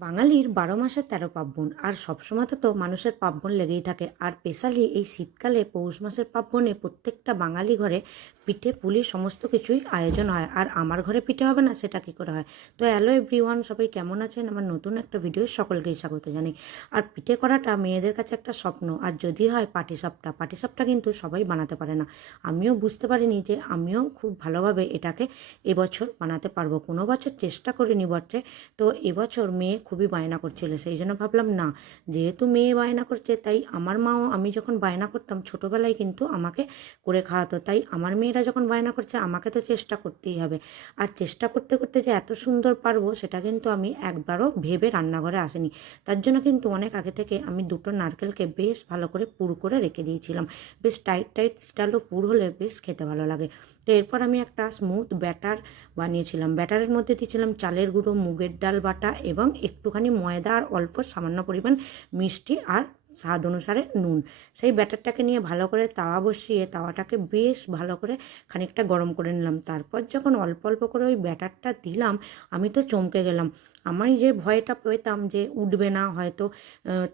বাঙালির বারো মাসে তেরো পার্বণ, আর সবসময় তো মানুষের পার্বণ লেগেই থাকে। আর স্পেশালি এই শীতকালে পৌষ মাসের পার্বণে প্রত্যেকটা বাঙালি ঘরে পিঠে, পুলি সমস্ত কিছুই আয়োজন হয়। আর আমার ঘরে পিঠে হবে না, সেটা কী করে হয়? তো অ্যালো হ্যালো এভরিওয়ান সবাই কেমন আছেন? আমার নতুন একটা ভিডিও সকলকেই স্বাগত জানাই। আর পিঠে করাটা মেয়েদের কাছে একটা স্বপ্ন, আর যদি হয় পাটিসাপটা। পাটিসাপটা কিন্তু সবাই বানাতে পারে না। আমিও বুঝতে পারিনি যে আমিও খুব ভালোভাবে এটাকে এবছর বানাতে পারব। কোনো বছর চেষ্টা করিনি বটে। তো এবছর মেয়ে খুবই বায়না করছিল। সেই জন্য ভাবলাম, না, যেহেতু মেয়ে বায়না করছে, তাই আমার মাও, আমি যখন বায়না করতাম ছোটোবেলায় কিন্তু আমাকে করে খাওয়াতো। তাই আমার মেয়েরা যখন বায়না করছে, আমাকে তো চেষ্টা করতেই হবে। আর চেষ্টা করতে করতে যে এত সুন্দর পারব, সেটা কিন্তু আমি একবারও ভেবে রান্নাঘরে আসেনি। তার জন্য কিন্তু অনেক আগে থেকে আমি দুটো নারকেলকে বেশ ভালো করে পুর করে রেখে দিয়েছিলাম। বেশ টাইট টাইট স্টাইলও পুর হলে বেশ খেতে ভালো লাগে। তো এরপর আমি একটা স্মুথ ব্যাটার বানিয়েছিলাম। ব্যাটারের মধ্যে দিয়েছিলাম চালের গুঁড়ো, মুগের ডাল বাটা এবং একটুখানি ময়দা আর অল্প সামান্য পরিমাণ মিষ্টি আর স্বাদ অনুসারে নুন। সেই ব্যাটারটাকে নিয়ে ভালো করে তাওয়া বসিয়ে তাওয়াটাকে বেশ ভালো করে খানিকটা গরম করে নিলাম। তারপর যখন অল্প অল্প করে ওই ব্যাটারটা দিলাম, আমি তো চমকে গেলাম। আমি যে ভয়টা পেতাম যে উঠবে না, হয়তো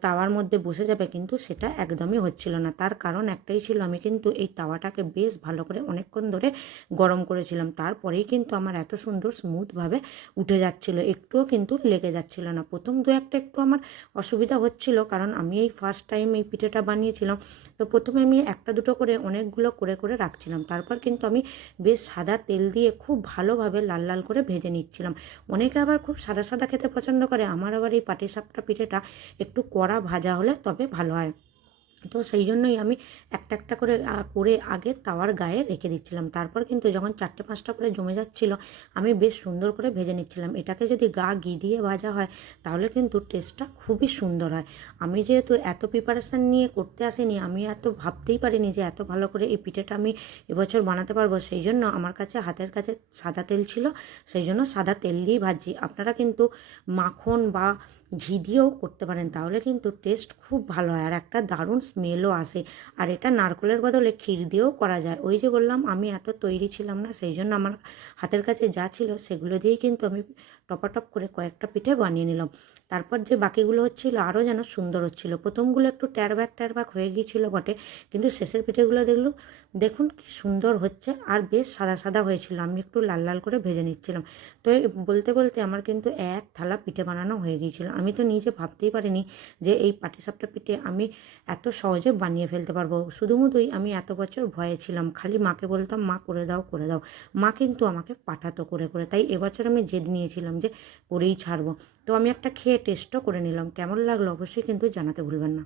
তাওয়ার মধ্যে বসে যাবে, কিন্তু সেটা একদমই হচ্ছিল না। তার কারণ একটাই ছিল, আমি কিন্তু এই তাওয়াটাকে বেশ ভালো করে অনেকক্ষণ ধরে গরম করেছিলাম। তারপরেই কিন্তু আমার এত সুন্দর স্মুথভাবে উঠে যাচ্ছিল। একটুও কিন্তু লেগে যাচ্ছিল না। প্রথম দু একটা একটু আমার অসুবিধা হচ্ছিল, কারণ আমি এই ফার্স্ট টাইম এই পিঠেটা বানিয়েছিলাম। তো প্রথমে আমি একটা দুটো করে অনেকগুলো করে করে রাখছিলাম। তারপর কিন্তু আমি বেশ সাদা তেল দিয়ে খুব ভালোভাবে লাল লাল করে ভেজে নিচ্ছিলাম। অনেকে আবার খুব সাদা সাদা খেতে পছন্দ করে। আমার আবার এই পাটিসাপটা পিঠেটা একটু কড়া ভাজা হলে তবে ভালো হয়। তো সেই জন্যই আমি একটা একটা করে করে আগে তাওয়ার গায়ে রেখে দিচ্ছিলাম। তারপর কিন্তু যখন চারটে, পাঁচটা করে জমে যাচ্ছিল, আমি বেশ সুন্দর করে ভেজে নিচ্ছিলাম। এটাকে যদি গা ঘি দিয়ে ভাজা হয়, তাহলে কিন্তু টেস্টটা খুবই সুন্দর হয়। আমি যেহেতু এত প্রিপারেশান নিয়ে করতে আসিনি, আমি এত ভাবতেই পারিনি যে এত ভালো করে এই পিঠেটা আমি এবছর বানাতে পারব। সেই জন্য আমার কাছে হাতের কাছে সাদা তেল ছিল, সেই জন্য সাদা তেল দিয়েই ভাজছি। আপনারা কিন্তু মাখন বা ঘি দিয়েও করতে পারেন, তাহলে কিন্তু টেস্ট খুব ভালো হয়। আর একটা দারুণ স্মেলও আসে। আর এটা নারকেলের বদলে ক্ষীর দিয়েও করা যায়। ওই যে বললাম, আমি এত তৈরি ছিলাম না, সেই জন্য আমার হাতের কাছে যা ছিল, সেগুলো দিয়েই কিন্তু আমি টপাটপ করে কয়েকটা পিঠে বানিয়ে নিলাম। তারপর যে বাকিগুলো হচ্ছিল, আরও যেন সুন্দর হচ্ছিল। প্রথমগুলো একটু ট্যারব্যাক ট্যারব্যাক হয়ে গিয়েছিল বটে, কিন্তু শেষের পিঠেগুলো দেখল, দেখুন কি সুন্দর হচ্ছে, আর বেশ সাদা সাদা হয়েছিল। আমি একটু লাল লাল করে ভেজে নিচ্ছিলাম। তো বলতে বলতে আমার কিন্তু এক থালা পিঠে বানানো হয়ে গিয়েছিল। আমি তো নিজে ভাবতেই পারিনি যে এই পাটিসাপটা পিঠে আমি এত সহজে বানিয়ে ফেলতে পারব। শুধুমতোই আমি এত বছর ভয়ে ছিলাম, খালি মাকে বলতাম, মা, করে দাও করে দাও। মা কিন্তু আমাকে পাঠাতো করে করে। তাই এবছর আমি জেদ নিয়েছিলাম যে করেই ছাড়বো। তো আমি একটা খেয়ে টেস্টও করে নিলাম। কেমন লাগল অবশ্যই কিন্তু জানাতে ভুলবেন না।